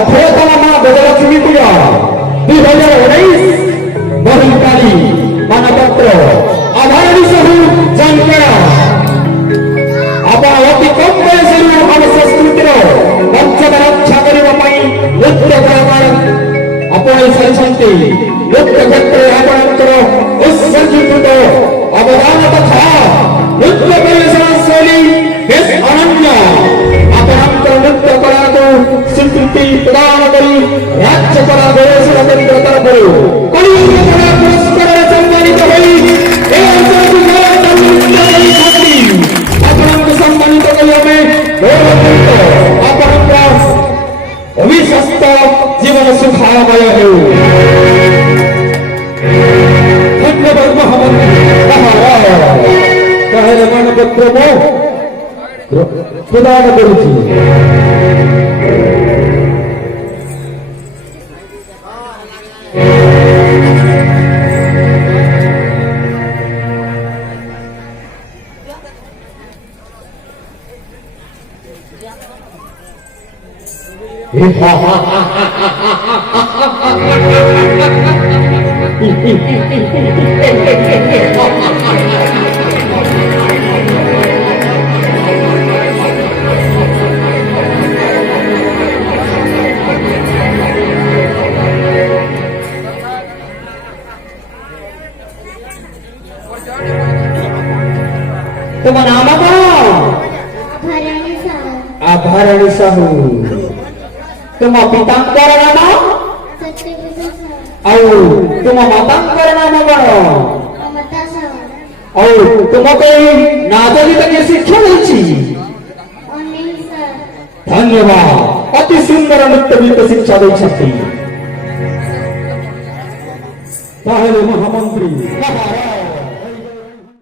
ଅଭୟତମ ମା ବେଦଲକ୍ଷ୍ମୀ ପୂଜା 2019 ମହିକାରୀ ମାନପତ୍ର ଆଧାରଣୀ ସବୁ ଜାଣିବା ଆପଣ ଅତି କମ୍ ବୟସରୁ ଆମ ସଂସ୍କୃତିର ମର୍ଯ୍ୟାଦା ରକ୍ଷା କରିବା ପାଇଁ ନୃତ୍ୟ କଳାକାର ଆପଣେଇ ସାରିଛନ୍ତି। ନୃତ୍ୟ କ୍ଷେତ୍ରରେ ଆପଣଙ୍କର ଉତ୍ସର୍ଗୀକୃତ ଅବଦାନ ତଥା ନୃତ୍ୟ ପରିବେଷଣ ଶୈଳୀ ବେଶ ଅନନ୍ୟ। ଆପଣଙ୍କର ନୃତ୍ୟ କଳାକୁ ସ୍ୱୀକୃତି ପ୍ରଦାନ କରି ରାଜ୍ୟ କଳା ଗବେଷଣ କେନ୍ଦ୍ର ତରଫରୁ କଳିଙ୍ଗ କଳା ପୁରସ୍କାରରେ ସମ୍ମାନିତ ହୋଇ ଏ ଅଞ୍ଚଳକୁ ଆପଣଙ୍କୁ ସମ୍ମାନିତ କରି ଆମେ ଗୌରବାନ୍ୱିତ। ଆପଣଙ୍କ ଅବିଶ୍ୱସ୍ତ ଜୀବନ ସୁଖମୟ ହେଉ। ଧନ୍ୟବାଦ ମହାମନ୍ତ୍ରୀ ତାହେଲେ ମାନପତ୍ର ମୁଁ ପ୍ରଦାନ କରୁଛି। तुम नाम कौन? आभरणी साहू। तुम पितांकर नाम? ଆଉ ତୁମ ମାତାଙ୍କର ନାମ କଣ? ଆଉ ତୁମକୁ ଏଇ ନାଚ ଗୀତ କିଏ ଶିକ୍ଷା ଦେଇଛି? ଧନ୍ୟବାଦ, ଅତି ସୁନ୍ଦର ନୃତ୍ୟ ଗୀତ ଶିକ୍ଷା ଦେଇଛନ୍ତି। ତାହେଲେ ମହାମନ୍ତ୍ରୀ